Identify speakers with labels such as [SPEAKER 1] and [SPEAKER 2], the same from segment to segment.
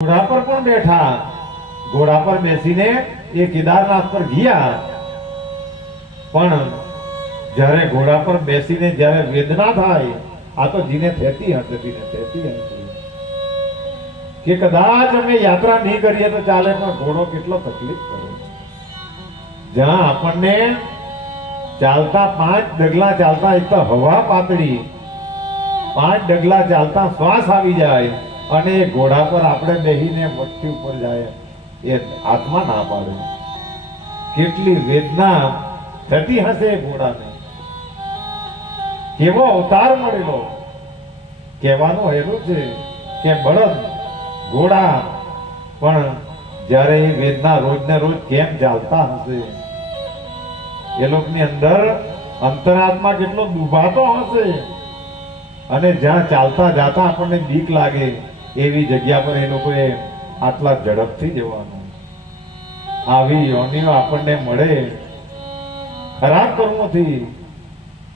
[SPEAKER 1] ઘોડા પર પણ બેઠા? ઘોડા પર બેસીને એ કેદારનાથ પર ગયા. પણ જ્યારે ઘોડા પર બેસીને જ્યારે વેદના થાય, આ તો જીને થતી ને થેતી હશે. કે કદાચ અમે યાત્રા નહીં કરીએ તો ચાલે, પણ ઘોડો કેટલો તકલીફ કરે. જ્યાં આપણને ચાલતા પાંચ ડગલા ચાલતા એક તો હવા પાતળી, પાંચ ડગલા ચાલતા શ્વાસ આવી જાય. અને એ ઘોડા પર આપણે બેહીને મટકી ઉપર જાય. એ આત્મા ના પાડે. કેટલી વેદના થતી હશે એ ઘોડાને. કેવો અવતાર મળેલો. કહેવાનું એવું છે કે બળદ, ઘોડા પણ જ્યારે એ વેદના રોજ ને રોજ કેમ ચાલતા હશે? એ લોકોની અંદર અંતરાત્મા કેટલો દુભાતો હશે. અને જ્યાં ચાલતા જાતા આપણને બીક લાગે. એવી જગ્યા પર એ લોકોએ આટલા ઝડપથી જવાનું. આવી યોનિઓ આપણને મળે ખરાબ કર્મોથી,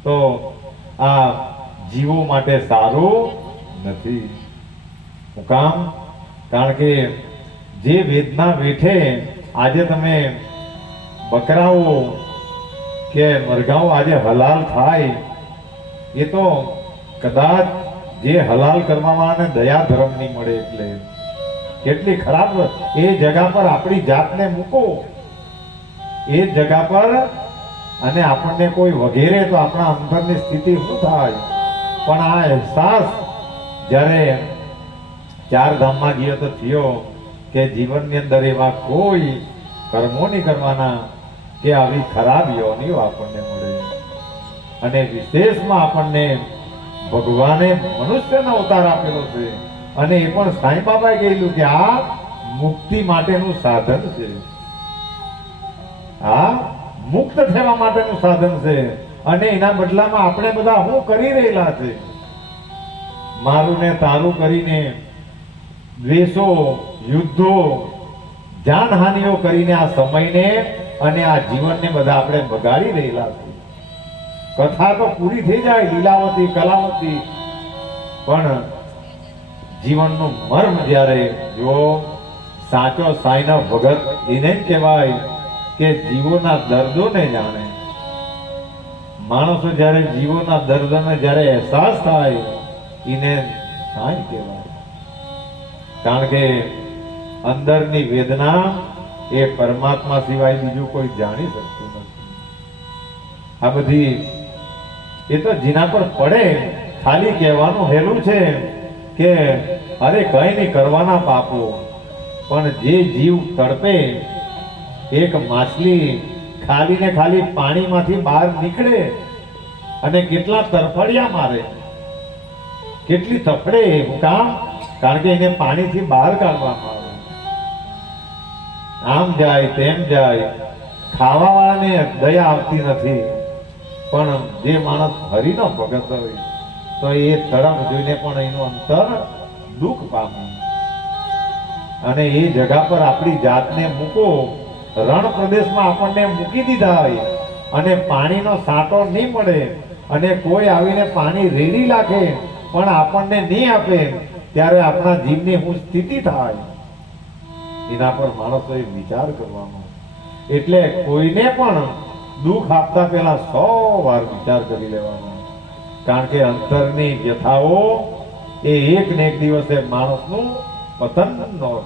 [SPEAKER 1] તો આ જીવો માટે સારું નથી. હું કામ? કારણ કે જે વેદના વેઠે, આજે તમે બકરાઓ કે મરઘાઓ આજે હલાલ થાય, એ તો કદાચ જે હલાલ કરવાવાળાને દયા ધર્મ નહીં મળે એટલે. કેટલી ખરાબ એ જગા પર આપણી જાતને મૂકો. એ જગા પર અને આપણને કોઈ વગેરે તો આપણા અંતરની સ્થિતિ શું થાય? પણ આ અહેસાસ જ્યારે ચાર ધામમાં ગયો તો થયો કે જીવનની અંદર એવા કોઈ કર્મો નહીં કરવાના કે આવી ખરાબ યોનિઓ આપણને મળે. અને વિશેષમાં આપણને ભગવાને મનુષ્યનો અવતાર આપેલો છે. અને એ પણ સાંઈ બાબાએ કહેલું કે આ મુક્તિ માટેનું સાધન છે. આ મુક્ત થવા માટેનું સાધન છે. અને એના બદલામાં આપણે બધા શું કરી રહેલા છે. મારું ને તારું કરીને દ્વેષો, યુદ્ધો, જાનહાનિઓ કરીને આ સમયને અને આ જીવનને બધા આપણે બગાડી રહેલા છે. કથા તો પૂરી થઈ જાય, લીલાવતી, કલાવતી, પણ જીવનનો મર્મ જ્યારે જો સાચો સાઈનો ભગત એને કહેવાય કે જીવોના દર્દોને જાણે. માણસો જ્યારે જીવોના દર્દને જ્યારે અહેસાસ થાય, એને સાઈ કહેવાય. કારણ કે અંદરની વેદના એ પરમાત્મા સિવાય બીજું કોઈ જાણી શકતું નથી. આ બધી એ તો જેના પર પડે. ખાલી કહેવાનું હેલું છે કે, અરે, કઈ નહીં કરવાના પાપો. પણ જે જીવ તડપે, એક માછલી ખાલી ને ખાલી પાણીમાંથી બહાર નીકળે અને કેટલા તરફડિયા મારે. કેટલી તફડે એવું કામ? કારણ કે એને પાણીથી બહાર કાઢવામાં આવે. આમ જાય તેમ જાય. ખાવા વાળાને દયા આવતી નથી. પણ જે માણસ હરિનો ભગત હોય, તો એ તડપ જોઈને પણ એનું અંતર દુઃખ પામે. અને એ જગા પર આપણી જાતને મૂકો, રણ પ્રદેશમાં આપણને મૂકી દીધા હોય, અને પાણીનો સાંટો નહીં મળે અને કોઈ આવીને પાણી રેડી લાગે, પણ આપણને નહીં આપે, ત્યારે આપણા જીવની હું સ્થિતિ થાય. એના પર માણસોએ વિચાર કરવાનો. એટલે કોઈને પણ દુઃખ આપતા પહેલા સો વાર વિચાર કરી લેવાનો. કારણ કે અંતરની વ્યથાઓ એ એક ને એક દિવસે માણસનું પતન નો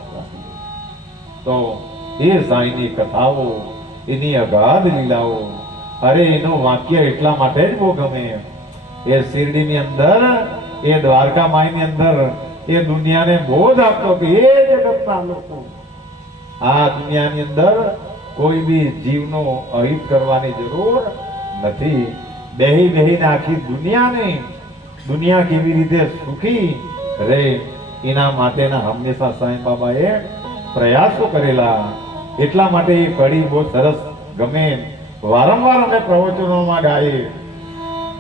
[SPEAKER 1] તો એ સાંઈની કથાઓ, એની અગાધ લીલાઓ, અરે એનું વાક્ય એટલા માટે જ બહુ ગમે. એ શિરડીની અંદર, એ દ્વારકા માઈની અંદર, એ દુનિયાને બોધ આપતો કે એ જગતના લોકો. આ દુનિયાની અંદર કોઈ બી જીવનો અહિત કરવાની જરૂર નથી બેહી બેહીને આખી દુનિયાને દુનિયા કેવી રીતે સુખી રહે એના માટેના હંમેશા સાંઈ બાબાએ પ્રયાસો કરેલા એટલા માટે એ કડી બહુ સરસ ગમે વારંવાર અમે પ્રવચનોમાં ગાઈએ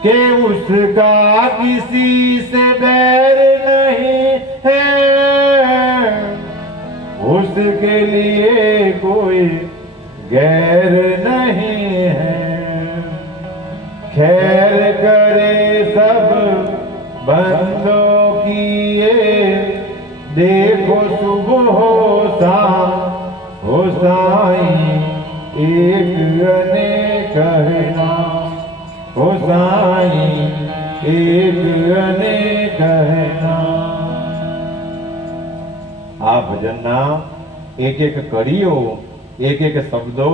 [SPEAKER 1] કે ઉસકા કિસી સે बैर नहीं है उसके लिए कोई गैर नहीं है खैर करे सब बंदों की ये देख देखो सुबह होता हो साईं एक अनेक कहना हो साईं એક અનેક कहना આ ભજનના એક એક કડીઓ એક એક શબ્દો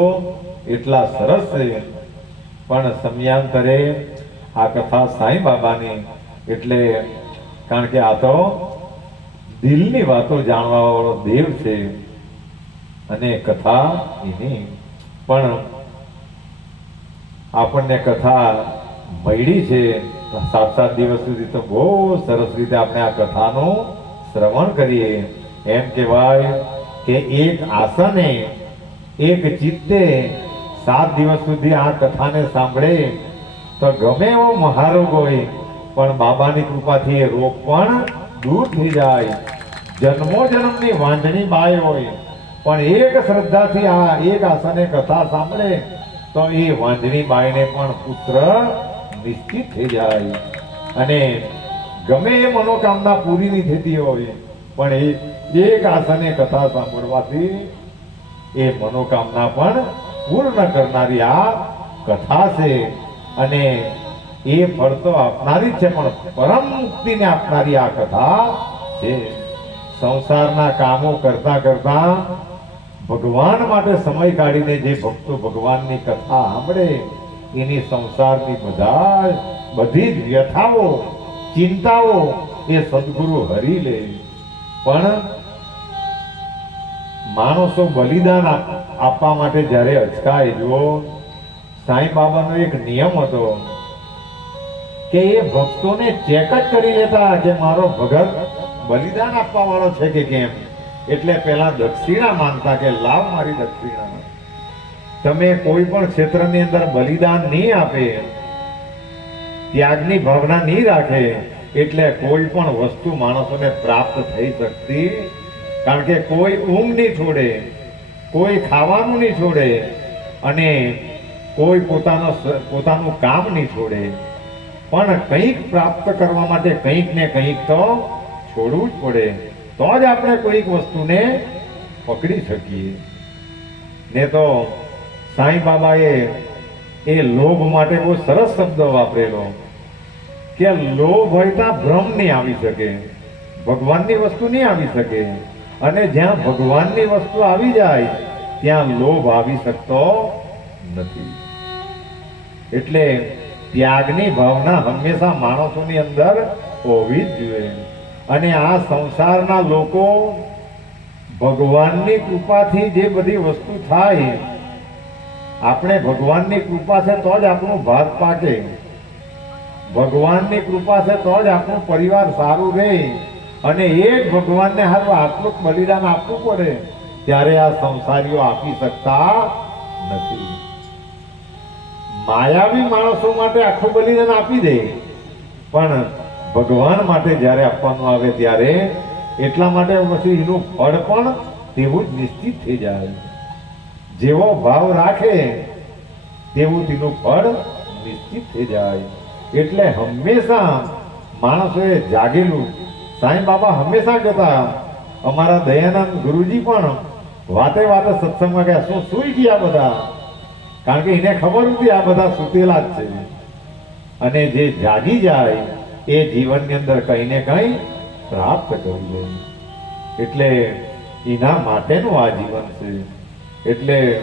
[SPEAKER 1] એટલા સરસ છે. પણ સમયાંતરે આ કથા સાંઈ બાબાની. એટલે કારણ કે આ તો દિલની વાતો જાણવા વાળો દેવ છે અને કથા એની. પણ આપણને કથા મળી છે સાત સાત દિવસ સુધી તો બહુ સરસ રીતે આપણે આ કથાનું શ્રવણ કરીએ. એમ કહેવાય કે એક આસને એક ચિત્તે સાત દિવસ સુધી આ કથાને સાંભળે, તો ગમે એવો મહારોગ હોય, પણ બાબાની કૃપાથી એ રોગ પણ દૂર થઈ જાય. જન્મો જન્મની વાંધણી બાય હોય, પણ એક શ્રદ્ધાથી આ એક આસને કથા સાંભળે, તો એ વાંધણી બાઈને પણ પુત્ર નિશ્ચિત થઈ જાય. અને ગમે એ મનોકામના પૂરી નહીં થતી હોય, પણ એ એક આસને કથા સાંભળવાથી એ મનોકામના પણ પૂર્ણ કરનારી આ કથા છે. અને એ ફળ તો આપનારી છે, પણ પરમ મુક્તિને આપનારી આ કથા છે. સંસારના કામો કરતા કરતા ભગવાન માટે સમય કાઢીને જે ભક્તો ભગવાનની કથા સાંભળે, એની સંસારની બધા બધી જ વ્યથાઓ, ચિંતાઓ એ સદગુરુ હરી લે. પણ માણસો બલિદાન આપવા માટે જ્યારે અચકાય, જુઓ, સાંઈ બાબાનો એક નિયમ હતો કે એ ભક્તોને ચેક જ કરી લેતા કે મારો ભગત બલિદાન આપવા વાળો છે કે કેમ? એટલે પેલા દક્ષિણા માંગતા કે, લાવ મારી દક્ષિણા. તમે કોઈ પણ ક્ષેત્રની અંદર બલિદાન નહીં આપે, ત્યાગની ભાવના નહીં રાખે, એટલે કોઈ પણ વસ્તુ માણસોને પ્રાપ્ત થઈ શકતી કારણ કે કોઈ ઊંઘ નહીં છોડે, કોઈ ખાવાનું નહીં છોડે અને કોઈ પોતાનો પોતાનું કામ નહીં છોડે. પણ કંઈક પ્રાપ્ત કરવા માટે કંઈક ને કંઈક તો છોડવું જ પડે. તો જ આપણે કોઈક વસ્તુને પકડી શકીએ. ને તો સાંઈ બાબાએ એ લોભ માટે બહુ સરસ શબ્દ વાપરેલો કે લોભ હોય ત્યાં ભ્રમ નહીં આવી શકે. ભગવાનની વસ્તુ નહીં આવી શકે. અને જ્યાં ભગવાનની વસ્તુ આવી જાય, ત્યાં લોભ આવી શકતો નથી. એટલે ત્યાગની ભાવના હંમેશા માણસોની અંદર હોવી જ જોઈએ. અને આ સંસારના લોકો ભગવાનની કૃપાથી જે બધી વસ્તુ થાય, આપણે ભગવાનની કૃપા છે તો જ આપણું ભાત પાકે. ભગવાનની કૃપા છે તો જ આપણું પરિવાર સારું રહે. અને એ જ ભગવાનને હારું આટલું બલિદાન આપવું પડે, ત્યારે આ સંસારીઓ આપી શકતા નથી. માયાવી માણસો માટે આખું બલિદાન આપી દે, પણ ભગવાન માટે જ્યારે આપવાનું આવે ત્યારે એટલા માટે પછી એનું ફળ પણ તેવું જ નિશ્ચિત થઈ જાય. જેવો ભાવ રાખે, તેવું તેનું ફળ નિશ્ચિત થઈ જાય. એટલે હંમેશા માણસોએ જાગેલું સાંઈ બાબા હંમેશા કહેતા, અમારા દયાનંદ ગુરુજી પણ વાતે વાતે સત્સંગમાં ગયા શું સુઈ ગયા બધા? કારણ કે એને ખબર નથી આ બધા સુતેલા જ છે. અને જે જાગી જાય, એ જીવનની અંદર કંઈ ને કંઈ પ્રાપ્ત કરી લે. એટલે એના માટેનું આ જીવન છે. એટલે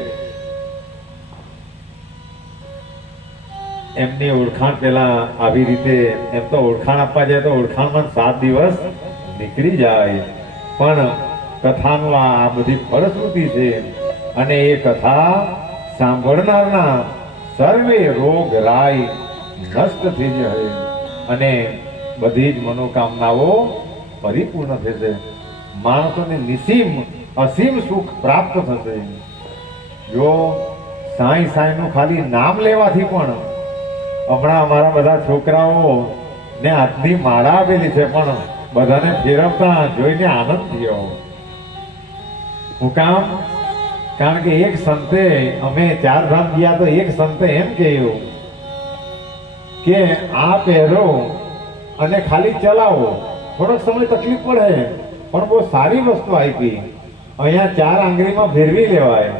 [SPEAKER 1] એમની ઓળખાણ પેલા આવી રીતે એમ તો ઓળખાણ આપવા જાય તો ઓળખાણમાં સાત દિવસ નીકળી જાય. પણ કથાનું આ બધી ફળશ્રુતિ છે અને એ કથા સાંભળનારના સર્વે રોગ રાય નષ્ટ થઈ જાય અને બધી જ મનોકામનાઓ પરિપૂર્ણ થશે. માણસોને નિસીમ, અસીમ સુખ પ્રાપ્ત થશે. જો સાંઈ સાંઈનું ખાલી નામ લેવાથી પણ હમણાં અમારા બધા છોકરાઓ ને હાથની માળા આપેલી છે, પણ બધાને ફેરવતા જોઈને આનંદ થયો. હું કામ? કારણ કે એક સંતે, અમે ચાર ધામ ગયા તો એક સંતે એમ કહ્યું કે આ પહેરો અને ખાલી ચલાવો. થોડોક સમય તકલીફ પડે, પણ બહુ સારી વસ્તુ આપી. અહીંયા ચાર આંગળીમાં ફેરવી લેવાય.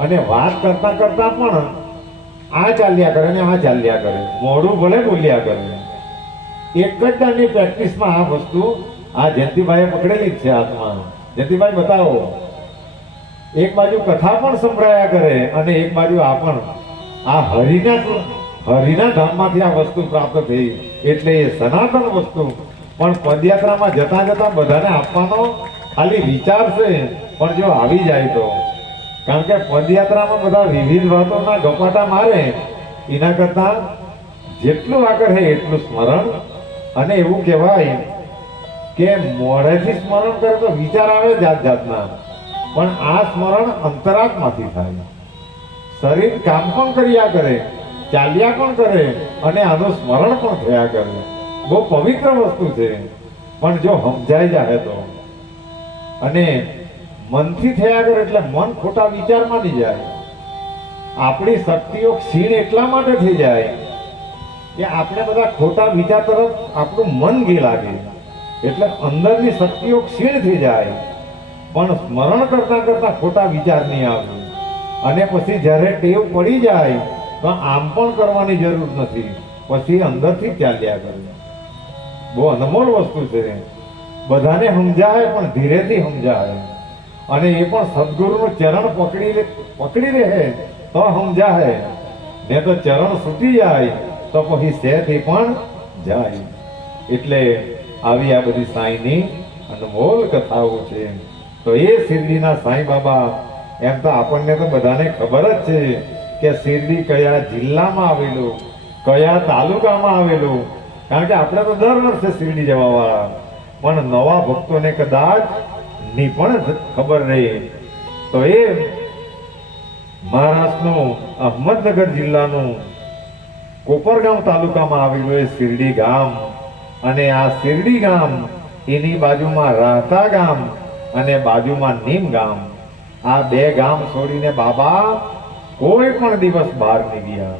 [SPEAKER 1] અને વાત કરતા કરતા પણ આ ચાલ્યા કરે ને આ ચાલ્યા કરે. મોઢું ભલે બોલ્યા કરે. એક જ દાંડી પ્રેક્ટિસમાં આ વસ્તુ આ જયંતિભાઈએ પકડેલી જ છે હાથમાં. જયંતિભાઈ, બતાવો. એક બાજુ કથા પણ સંભળાયા કરે અને એક બાજુ આ પણ. આ હરિના હરિના ધામમાંથી આ વસ્તુ પ્રાપ્ત થઈ. એટલે એ સનાતન વસ્તુ. પણ પદયાત્રામાં જતા જતા બધાને આપવાનો ખાલી વિચાર છે. પણ જો આવી જાય તો? કારણ કે પદયાત્રામાં બધા વિવિધ વાતોના ગપાટા મારે, એના કરતા જેટલું આગળ છે એટલું સ્મરણ. અને એવું કહેવાય કે મોઢેથી સ્મરણ કરે તો વિચાર આવે જાત જાતના. પણ આ સ્મરણ અંતરાત્માથી થાય. શરીર કામ પણ કર્યા કરે, ચાલ્યા પણ કરે, અને આનું સ્મરણ પણ થયા કરે. બહુ પવિત્ર વસ્તુ છે. પણ જો સમજાઈ જાય તો. અને મનથી થયા કરે એટલે મન ખોટા વિચારમાં નહીં જાય. આપણી શક્તિઓ ક્ષીણ એટલા માટે થઈ જાય કે આપણે બધા ખોટા વિચાર તરફ આપણું મન ઘી લાગે. એટલે અંદરની શક્તિઓ ક્ષીણ થઈ જાય. પણ સ્મરણ કરતા કરતા ખોટા વિચાર નહીં આવે. અને પછી જ્યારે ટેવ પડી જાય, તો આમ પણ કરવાની જરૂર નથી. પછી અંદરથી ચાલ્યા કરે. બહુ અનમોલ વસ્તુ છે. બધાને સમજાય પણ ધીરેથી સમજાય. અને એ પણ સદગુરુનું ચરણ પકડી પકડી રહે તો સમજાય ને તો ચરણ છૂટી જાય, તો પછી સેથી પણ જાય. એટલે આવી આ બધી સાંઈની અનમોલ કથાઓ છે. તો એ શિરડીના સાંઈ બાબા, એમ તો આપણને તો બધાને ખબર જ છે કે શિરડી કયા જિલ્લામાં આવેલું, કયા તાલુકામાં આવેલું. કારણ કે આપણે તો દર વર્ષે શિરડી જવાવાળા. પણ નવા ભક્તોને કદાચ ની પણ ખબર નહીં તો એ મહારાષ્ટ્રનું અહમદનગર જિલ્લાનું કોપરગાંવ તાલુકામાં આવેલું એ શિરડી ગામ. અને આ શિરડી ગામ એની બાજુમાં રાહતા ગામ અને બાજુમાં નીમ ગામ. આ બે ગામ છોડીને બાબા કોઈ પણ દિવસ બહાર નહીં ગયા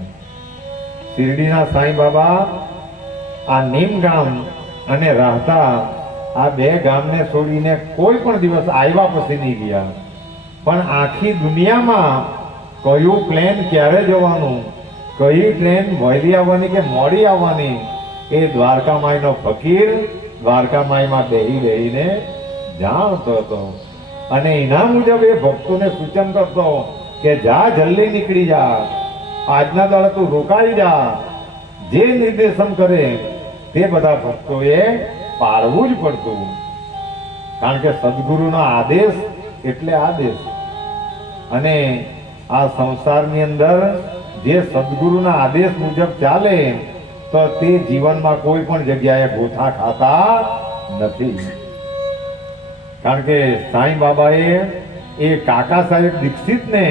[SPEAKER 1] શિરડીના સાંઈ બાબા, આ નીમ ગામ અને રાહતા આ બે ગામને છોડીને કોઈ પણ દિવસ આવ્યા પછી નહીં ગયા. પણ આખી દુનિયામાં કયું પ્લેન ક્યારે જવાનું, કઈ ટ્રેન વહેલી આવવાની કે મોડી આવવાની, એ દ્વારકામાઈનો ફકીર દ્વારકામાઈમાં બેહી બેહીને જાણતો હતો. અને એના મુજબ એ ભક્તોને સૂચન કરતો કે જા જલ્દી નીકળી જા, આજના દાડે તું રોકાઈ જા, જે નિર્દેશન કરે તે બધા ભક્તોએ પાળવું જ પડતું કારણ કે સદગુરુનો આદેશ એટલે આદેશ. અને આ સંસારની અંદર જે સદગુરુના આદેશ મુજબ ચાલે, તો તે જીવનમાં કોઈ પણ જગ્યાએ ગોથા ખાતા નથી. કારણ કે સાંઈ બાબાએ એ કાકા સાહેબ દીક્ષિતને,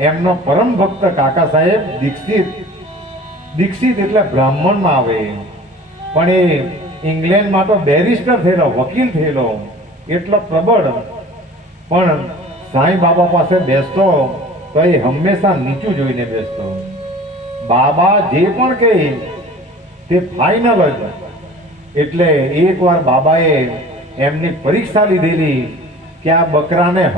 [SPEAKER 1] એમનો પરમ ભક્ત કાકા સાહેબ દીક્ષિત. દીક્ષિત એટલે બ્રાહ્મણમાં આવે. પણ એ ઇંગ્લેન્ડમાં તો બેરિસ્ટર થયેલો, વકીલ થયેલો, એટલો પ્રબળ. પણ સાંઈ બાબા પાસે બેસતો તો એ હંમેશા નીચું જોઈને બેસતો. બાબા જે પણ કહે, તે ફાઇનલ જ. એટલે એકવાર બાબાએ એમની પરીક્ષા લીધેલી કે આ બકરાને